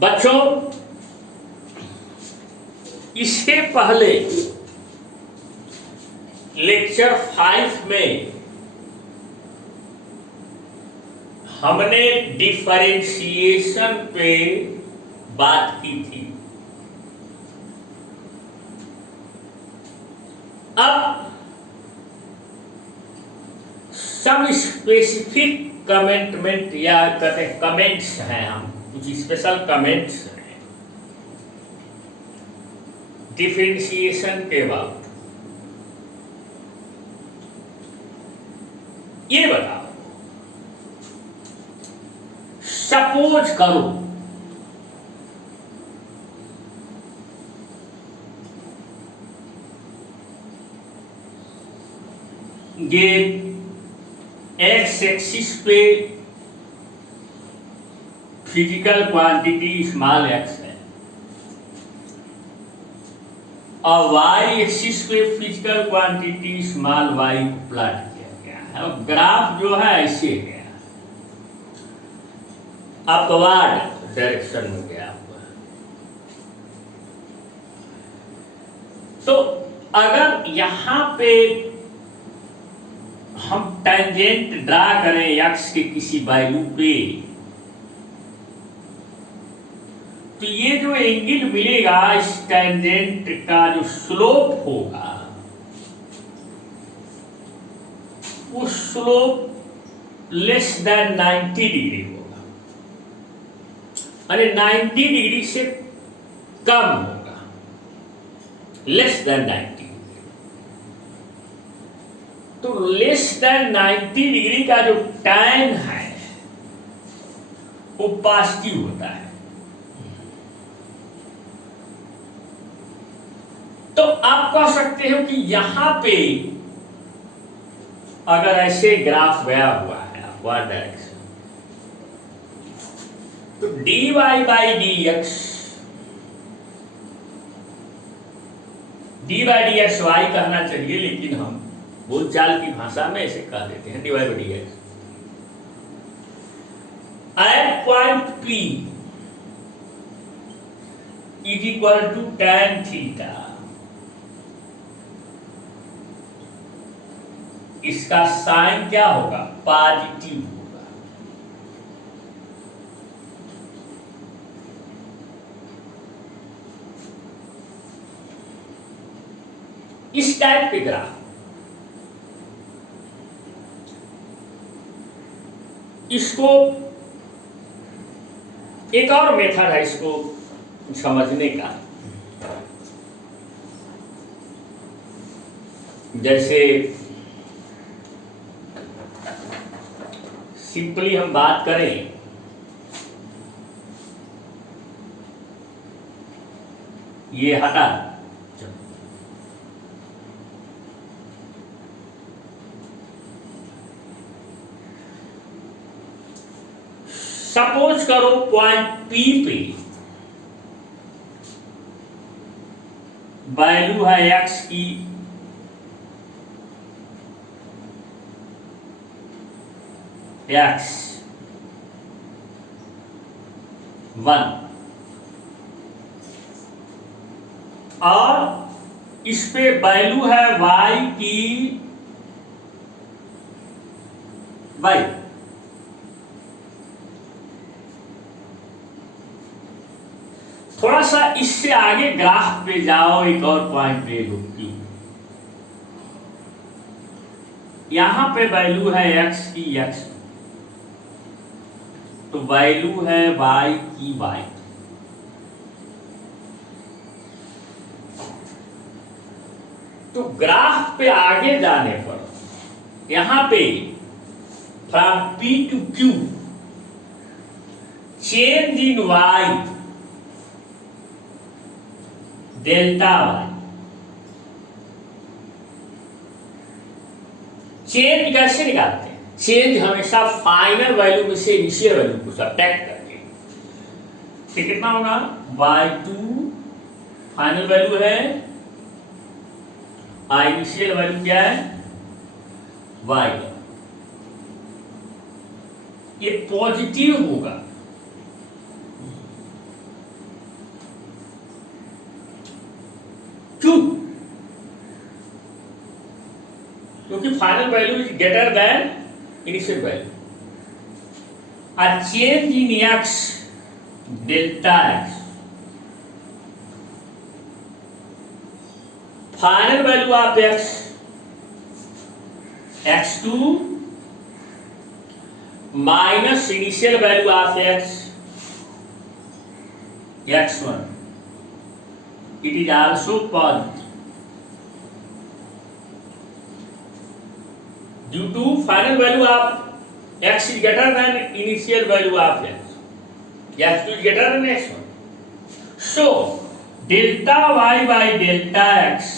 बच्चों, इसके पहले लेक्चर 5 में हमने डिफरेंशिएशन पे बात की थी। अब सम स्पेसिफिक कमेंटमेंट या कहते हैं कमेंट्स हैं, हम कुछ स्पेशल कमेंट्स हैं डिफरेंशिएशन के बाद। ये बताओ, सपोज करो ये एक्स एक्सिस पे फिजिकल क्वांटिटी स्मॉल एक्स है और वाई एक्सिस पे physical quantity small y plot किया गया है और ग्राफ जो है ऐसे गया, अपवर्ड डायरेक्शन में गया हुआ। तो अगर यहां पे हम टेंजेंट ड्रा करें एक्स के किसी वैल्यू पे, तो ये जो एंगल मिलेगा इस टेंजेंट का जो स्लोप होगा वो स्लोप लेस देन 90 डिग्री होगा, अरे 90 डिग्री से कम होगा, लेस देन 90। तो लेस देन 90 डिग्री का जो टाइम है वो पॉजिटिव होता है। तो आप कह सकते हो कि यहां पे अगर ऐसे ग्राफ गया हुआ है अपवर्ड डायरेक्शन, तो dy बाई dx y कहना चाहिए, लेकिन हम बोलचाल की भाषा में ऐसे कह देते हैं dy by dx। At point P is equal to tan theta, इसका साइन क्या होगा? पॉजिटिव होगा। इस टाइप के ग्राफ, इसको एक और मेथड है इसको समझने का। जैसे सिंपली हम बात करें, ये हटा, सपोज करो पॉइंट P पे वैल्यू है x की x1 और इस पे वैल्यू है y की y। थोड़ा सा इससे आगे ग्राफ पे जाओ, एक और पॉइंट पे रुकी, यहां पे वैल्यू है x की x, तो वैल्यू है y की y। तो ग्राफ पे आगे जाने पर यहां पे from P to Q change in y delta y। Change कैसे निकालते हैं? चेंज हमेशा फाइनल वैल्यू में से इनिशियल वैल्यू को सब्ट्रैक्ट करके। तो कितना होगा? y2 फाइनल वैल्यू है, इनिशियल वैल्यू क्या है? y। ये पॉजिटिव होगा क्योंकि final value is greater than initial value. A change in x delta x, final value of x, x2 minus initial value of x, x1, it is also positive due to final value of x is greater than initial value of x. x2 is greater than x1. So delta y by delta x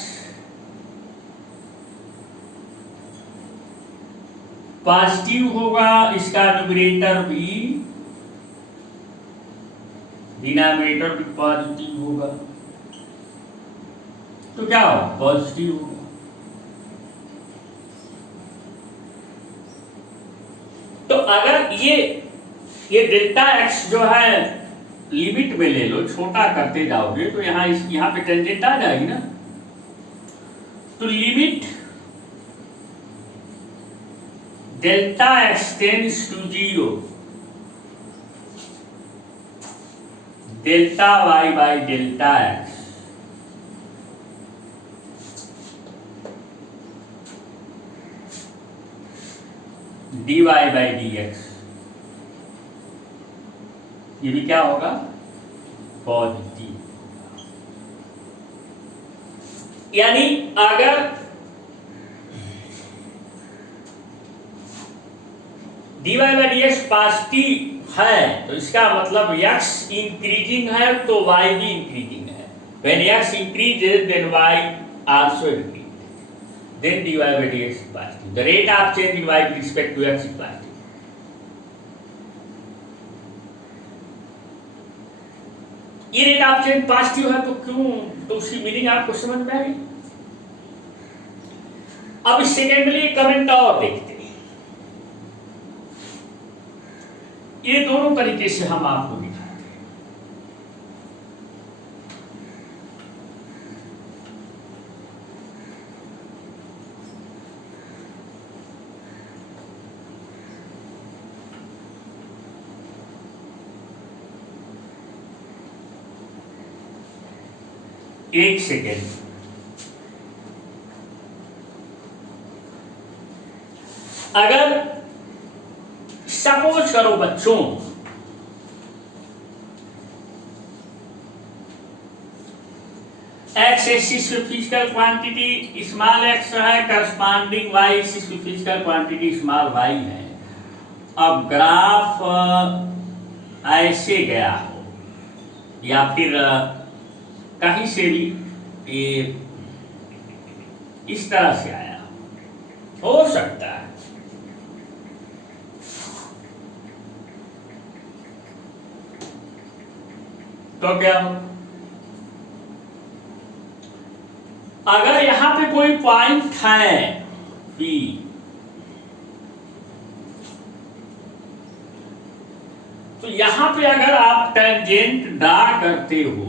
positive होगा, इसका numerator भी denominator भी positive होगा, तो क्या होगा? Positive होगा। तो अगर ये डेल्टा एक्स जो है लिमिट में ले लो, छोटा करते जाओगे तो यहाँ पे टेंजेंट आ जाएगी ना। तो limit delta x tends to 0, delta y by delta x dy by d x, ये भी क्या होगा? पॉजिटिव। यानी अगर dy by d x positive है तो इसका मतलब x इंक्रीजिंग है तो y भी इंक्रीजिंग है। when x increases then y also increases, then dy by dx is positive. The rate of change in y with respect to x is positive. ये rate of change positive है तो क्यों? तो उसकी meaning आपको समझ में आई। अब सेकेंडली कमेंट और देखते हैं। ये दोनों तरीके से हम आपको दिखाते हैं। एक सेकेंड, अगर सपोज करो बच्चों एक्स एक्सिस पे फिजिकल क्वांटिटी स्मॉल एक्स है, करस्पॉन्डिंग वाई एक्सिस पे फिजिकल क्वांटिटी स्मॉल वाई है। अब ग्राफ ऐसे गया हो या फिर कहीं से भी ये इस तरह से आया हो सकता है। तो क्या हो? अगर यहां पे कोई पॉइंट है P, तो यहां पे अगर आप टेंजेंट ड्रा करते हो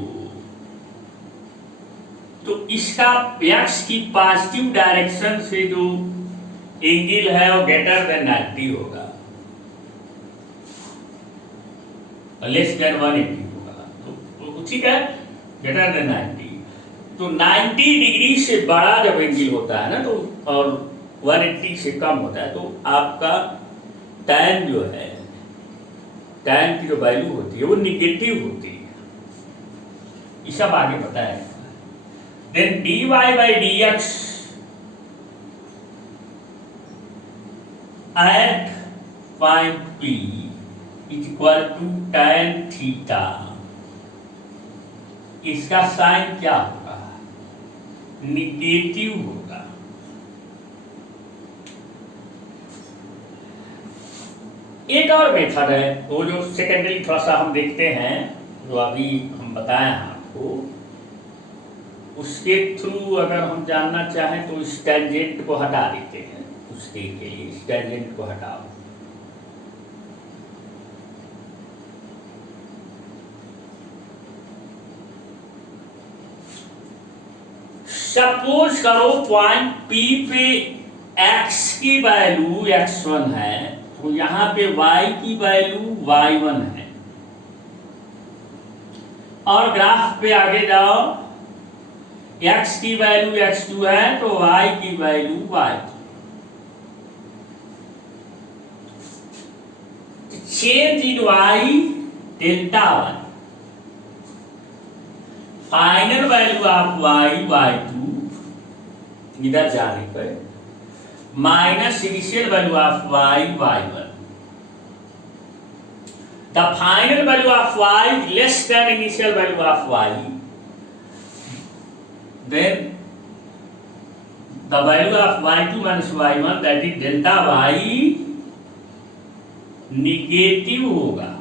तो इसका x की पॉजिटिव डायरेक्शन से जो एंगल है वो ग्रेटर देन 90 होगा, लेस देन 180 होगा। तो ठीक है, ग्रेटर देन 90। तो 90 डिग्री से बड़ा जब एंगल होता है ना तो और 180 से कम होता है तो आपका tan जो है, tan की जो वैल्यू होती है वो निगेटिव होती है। ये सब आगे बताया। Then dy by dx at point P is equal to tan theta। इसका साइन क्या होगा? निगेटिव होगा। एक और मेथड है वो जो सेकेंडरी थोड़ा सा हम देखते हैं, जो अभी हम बताए आपको, उसके थ्रू अगर हम जानना चाहें तो इस टेंजेंट को हटा देते हैं। उसके के लिए इस टेंजेंट को हटाओ। सपोज करो पॉइंट P पे x की वैल्यू x1 है, तो यहां पे y की वैल्यू y1 है। और ग्राफ पे आगे जाओ, x की वैल्यू x2 है तो y की value y2। Change in y delta 1, final value of y y2 इधर जाने पर minus initial value of y y1। The final value of y less than initial value of y, then the value of y2 minus y1, that is delta y negative होगा।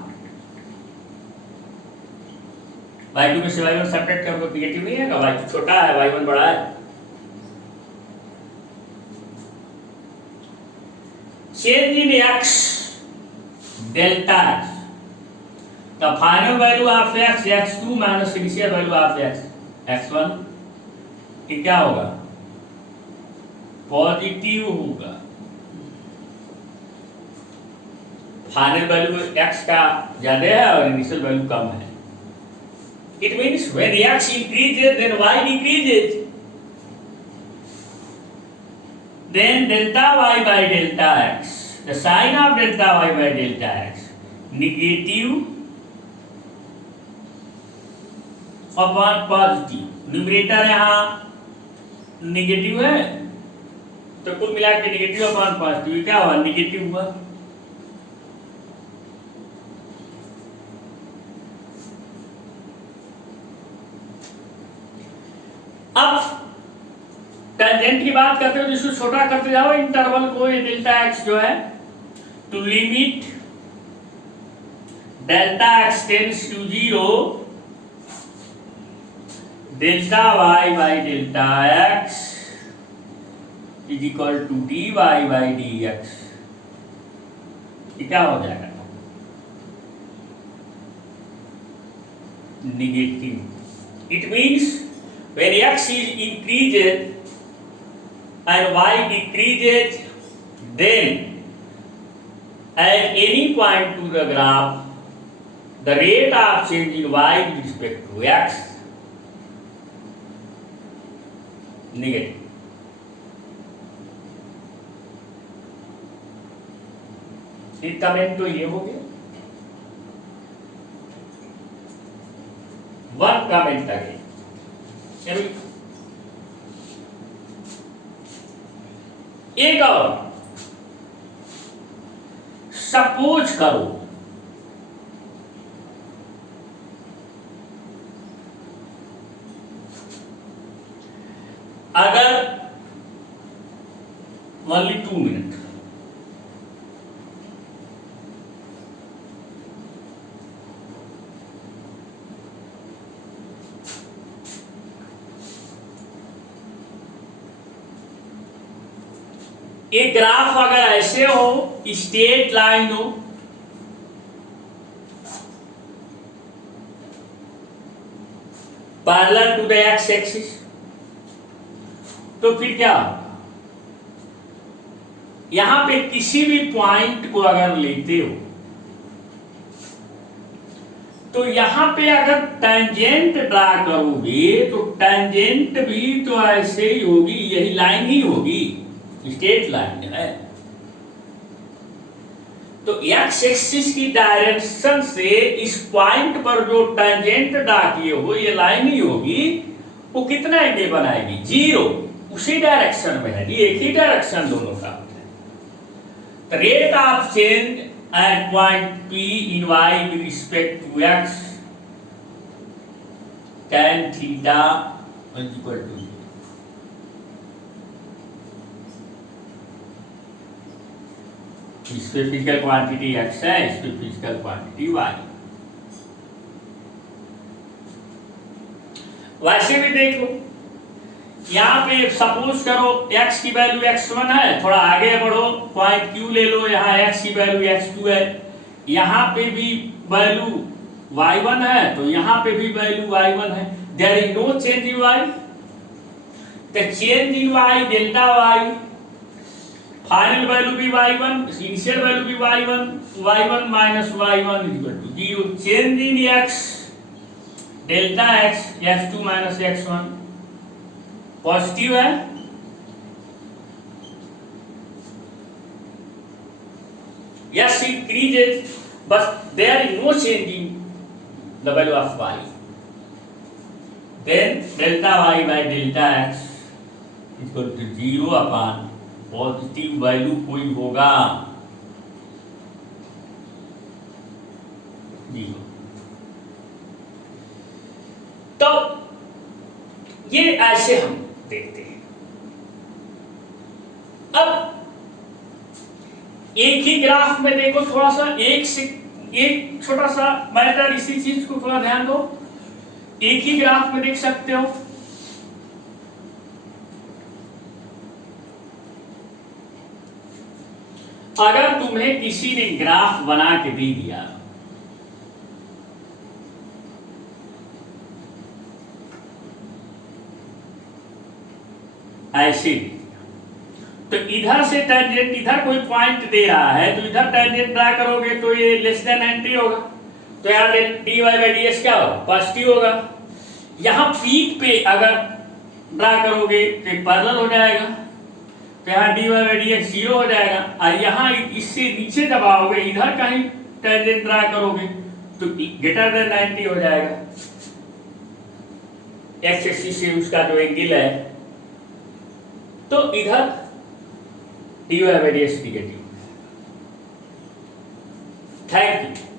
y2 में से y1 subtract करोगे तो negative नहीं है, y2 छोटा है y1 बड़ा है। Change in x delta x, the final value of x x2 minus initial value of x x1, ये क्या होगा? पॉजिटिव होगा। फाइनल वैल्यू x का ज्यादा है और इनिशियल वैल्यू कम है। It means when x increases then y decreases. Then delta y by delta x, the sign of delta y by delta x negative upon positive. Numerator यहाँ negative है तो कुल मिला के निगेटिव अपॉन पॉजिटिव क्या हुआ? Negative हुआ। अब टेंजेंट की बात करते हो तो इसको छोटा करते जाओ इंटरवल को, ये डेल्टा एक्स जो है, to limit delta x tends to 0, delta y by delta x is equal to dy by dx। ये क्या हो जाएगा? Negative. It means when x is increases and y decreases, then at any point to the graph, the rate of change in y with respect to x negative। एक comment तो ये हो गया, one comment again. एक और, suppose करो अगर only 2 minute एक ग्राफ अगर ऐसे हो, स्ट्रेट लाइन हो, parallel to the x axis, तो फिर क्या? यहां पे किसी भी पॉइंट को अगर लेते हो तो यहां पे अगर टेंजेंट ड्रा करोगे तो टेंजेंट भी तो ऐसे ही होगी, यही लाइन ही होगी, स्ट्रेट लाइन है। तो एक्स एक्सिस की डायरेक्शन से इस पॉइंट पर जो टेंजेंट ड्रा किए हो ये लाइन ही होगी, वो कितना एंगल बनाएगी? 0। उसी डायरेक्शन में है, ये एक ही डायरेक्शन दोनों का है। The rate of change at point P in y with respect to x tan theta is equal to 0। इस पे फिजिकल क्वांटिटी x है, इस पे फिजिकल क्वांटिटी y। वैसे भी देखो, यहाँ पे सपोज करो x की वैल्यू x1 है, थोड़ा आगे बढ़ो, पॉइंट Q ले लो, यहाँ x की वैल्यू x2 है, यहाँ पे भी वैल्यू y1 है तो यहाँ पे भी वैल्यू y1 है। There is no change in y। The change in y delta y final value भी y1, इनिशियल वैल्यू भी y1 minus y1 equal to 0। Change in x delta x x2 minus x1 positive है, yes increases but there is no change in the value of y, then delta y by delta x equal to 0 upon positive value कोई होगा 0। तो ये ऐसे हम देखते हैं। अब एक ही ग्राफ में देखो, थोड़ा सा एक छोटा सा मैटर, इसी चीज को थोड़ा ध्यान दो। एक ही ग्राफ में देख सकते हो, अगर तुम्हें किसी ने ग्राफ बना के दे दिया, ऐसे, तो इधर से टेंजेंट, इधर कोई पॉइंट दे रहा है तो इधर टेंजेंट ड्रा करोगे तो ये लेस देन 90 होगा, तो यहाँ dy बाई डी एस क्या होगा, पॉजिटिव होगा। यहाँ पीक पे अगर ड्रा करोगे तो पैरेलल हो जाएगा, तो यहाँ dy बाई डी एक्स 0 हो जाएगा। और यहाँ इससे नीचे दबाओगे, इधर कहीं टेंजेंट ड्रा करोगे तो ग्रेटर देन 90 हो जाएगा। एक्स एक्सिस से उसका जो एंगल है, तो इधर dy by d x negative. Thank you.